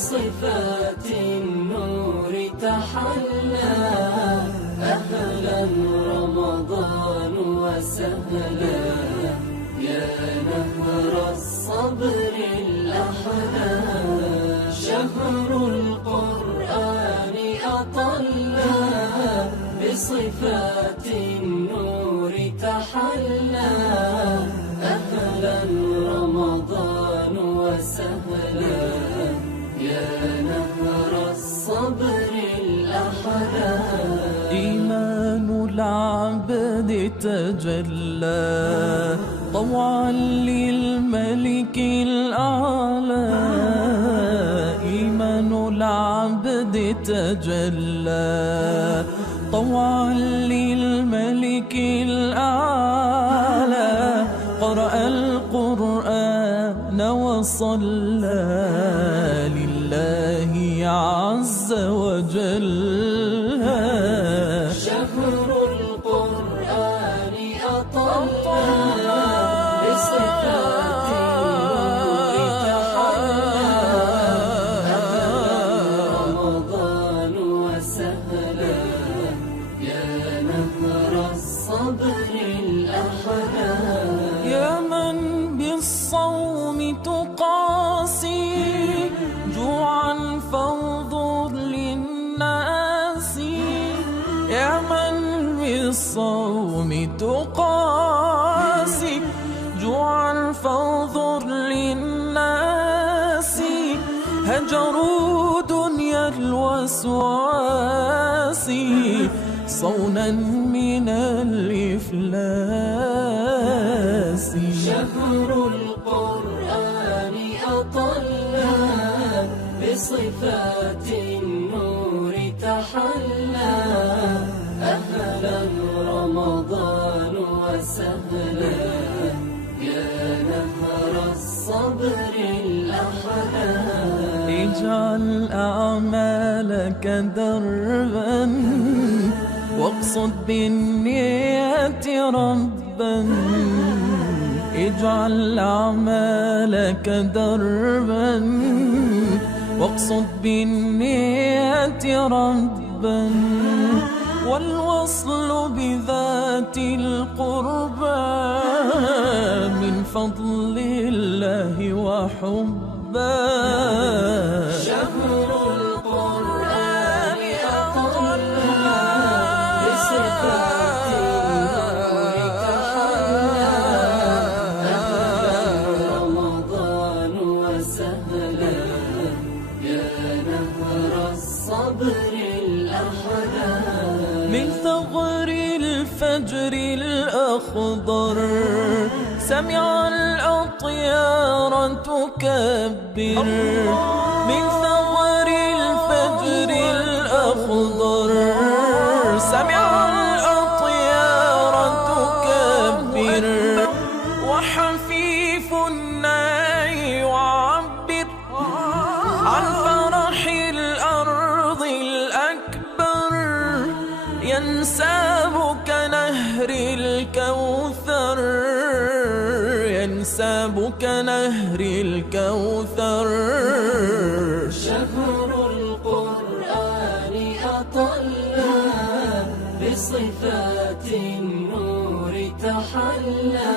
بصفات النور تحلى. أهلا رمضان وسهلا يا نهر الصبر الأحلى. شهر القرآن أطلى بصفات النور تحلى. أهلا رمضان وسهلا يا نهر الصبر الأحلى. إيمان العبد تجلى طوعا للملك الأعلى. إيمان العبد تجلى طوعا للملك الأعلى. قرأ القرآن وصلى لله عز وجل. شهر القرآن أطلى بصفات النور تحلى. أهلا رمضان وسهلا يا نهر الصبر الأحلى. يا من بالصوم تقاسي جوعا فانظر للناس. يا من بالصوم تقاسي جوعا فانظر للناس. هجروا دنيا الوسواس صونا من الإفلاس. شهر القرآن أطلى بصفات النور تحلى. أهلا رمضان وسهلا يا نهر الصبر الأحلى. اجعل أعمالك دربا واقصد بالنية ربا. اجعل أعمالك دربا واقصد بالنية ربا. والوصل بذات القربى من فضل الله وحبا. شهر القرآن أطلى بصفات النور تحلى. أهلا رمضان وسهلا يا نهر الصبر الأحلى. من ثغر الفجر الأخضر سمع الأطيار تكبر. من ثغر الفجر الأخضر سمع الأطيار تكبر. وحفيف الناي يعبر عن فرح الأرض الأكبر. ينساب كنهر الكوثر ينساب كنهر الكوثر. شهر القرآن أطلى بصفات النور تحلى.